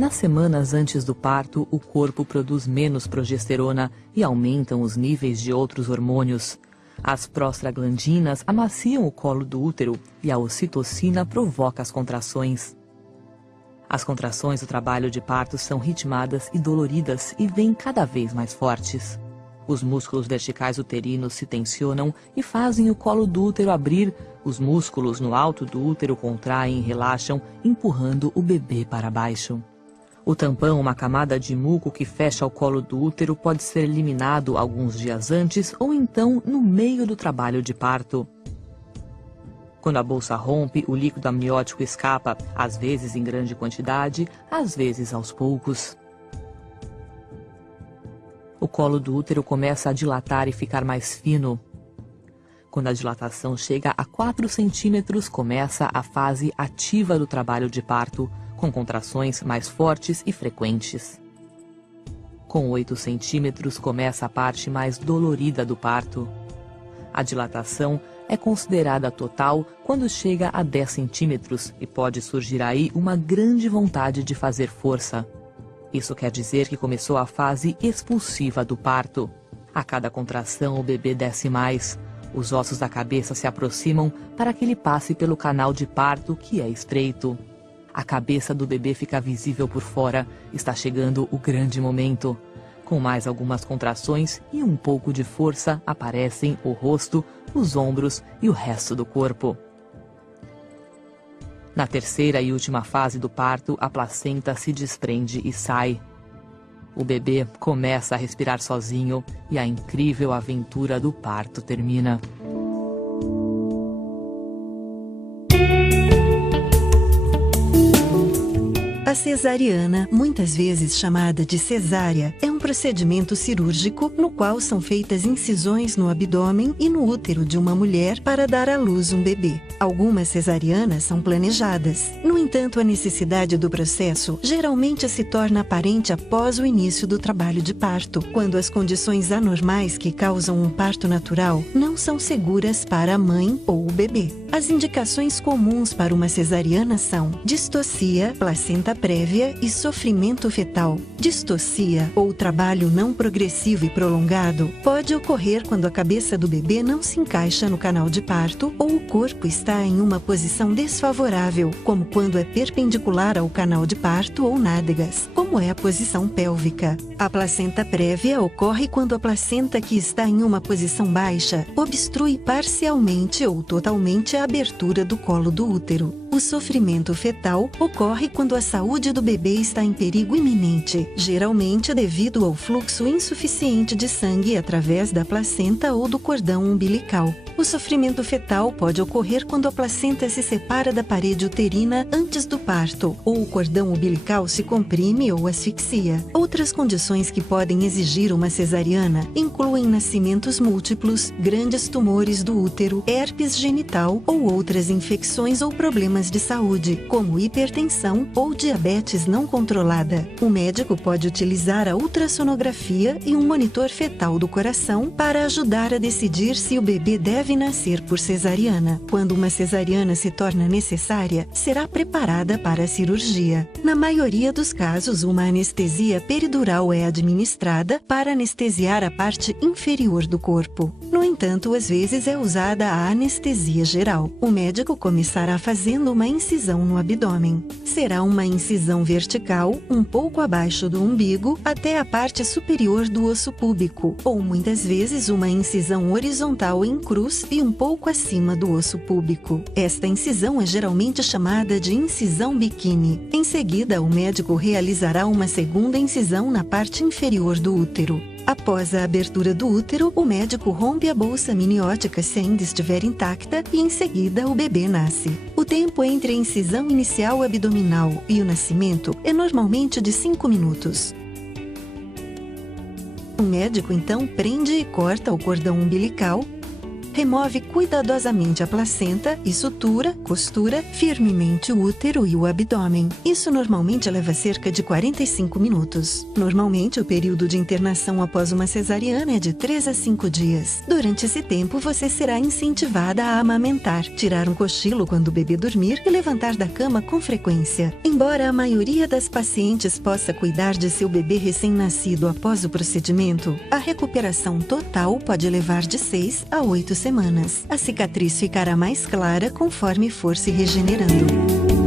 Nas semanas antes do parto, o corpo produz menos progesterona e aumentam os níveis de outros hormônios. As prostaglandinas amaciam o colo do útero e a ocitocina provoca as contrações. As contrações do trabalho de parto são ritmadas e doloridas e vêm cada vez mais fortes. Os músculos verticais uterinos se tensionam e fazem o colo do útero abrir. Os músculos no alto do útero contraem e relaxam, empurrando o bebê para baixo. O tampão, uma camada de muco que fecha o colo do útero, pode ser eliminado alguns dias antes ou então no meio do trabalho de parto. Quando a bolsa rompe, o líquido amniótico escapa, às vezes em grande quantidade, às vezes aos poucos. O colo do útero começa a dilatar e ficar mais fino. Quando a dilatação chega a 4 centímetros, começa a fase ativa do trabalho de parto, com contrações mais fortes e frequentes. Com 8 centímetros, começa a parte mais dolorida do parto. A dilatação é considerada total quando chega a 10 centímetros e pode surgir aí uma grande vontade de fazer força. Isso quer dizer que começou a fase expulsiva do parto. A cada contração, o bebê desce mais. Os ossos da cabeça se aproximam para que ele passe pelo canal de parto, que é estreito. A cabeça do bebê fica visível por fora. Está chegando o grande momento. Com mais algumas contrações e um pouco de força, aparecem o rosto, os ombros e o resto do corpo. Na terceira e última fase do parto, a placenta se desprende e sai. O bebê começa a respirar sozinho e a incrível aventura do parto termina. A cesariana, muitas vezes chamada de cesárea, é um procedimento cirúrgico no qual são feitas incisões no abdômen e no útero de uma mulher para dar à luz um bebê. Algumas cesarianas são planejadas. No entanto, a necessidade do processo geralmente se torna aparente após o início do trabalho de parto, quando as condições anormais que causam um parto natural não são seguras para a mãe ou o bebê. As indicações comuns para uma cesariana são distocia, placenta prévia e sofrimento fetal. Distocia, ou trabalho não progressivo e prolongado, pode ocorrer quando a cabeça do bebê não se encaixa no canal de parto ou o corpo está em uma posição desfavorável, como quando é perpendicular ao canal de parto ou nádegas, como é a posição pélvica. A placenta prévia ocorre quando a placenta que está em uma posição baixa obstrui parcialmente ou totalmente a abertura do colo do útero. O sofrimento fetal ocorre quando a saúde do bebê está em perigo iminente, geralmente devido ao fluxo insuficiente de sangue através da placenta ou do cordão umbilical. O sofrimento fetal pode ocorrer quando a placenta se separa da parede uterina antes do parto, ou o cordão umbilical se comprime ou asfixia. Outras condições que podem exigir uma cesariana incluem nascimentos múltiplos, grandes tumores do útero, herpes genital ou outras infecções ou problemas de saúde, como hipertensão ou diabetes não controlada. O médico pode utilizar a ultrassonografia e um monitor fetal do coração para ajudar a decidir se o bebê deve nascer por cesariana. Quando uma cesariana se torna necessária, será preparada para a cirurgia. Na maioria dos casos, uma anestesia peridural é administrada para anestesiar a parte inferior do corpo. No entanto, às vezes é usada a anestesia geral. O médico começará fazendo uma incisão no abdômen. Será uma incisão vertical, um pouco abaixo do umbigo, até a parte superior do osso púbico, ou muitas vezes uma incisão horizontal em cruz e um pouco acima do osso púbico. Esta incisão é geralmente chamada de incisão biquíni. Em seguida, o médico realizará uma segunda incisão na parte inferior do útero. Após a abertura do útero, o médico rompe a bolsa amniótica se ainda estiver intacta e em seguida o bebê nasce. O tempo entre a incisão inicial abdominal e o nascimento é normalmente de 5 minutos. O médico então prende e corta o cordão umbilical Remove cuidadosamente a placenta e sutura, costura firmemente o útero e o abdômen. Isso normalmente leva cerca de 45 minutos. Normalmente, o período de internação após uma cesariana é de 3 a 5 dias. Durante esse tempo, você será incentivada a amamentar, tirar um cochilo quando o bebê dormir e levantar da cama com frequência. Embora a maioria das pacientes possa cuidar de seu bebê recém-nascido após o procedimento, a recuperação total pode levar de 6 a 8 semanas. A cicatriz ficará mais clara conforme for se regenerando.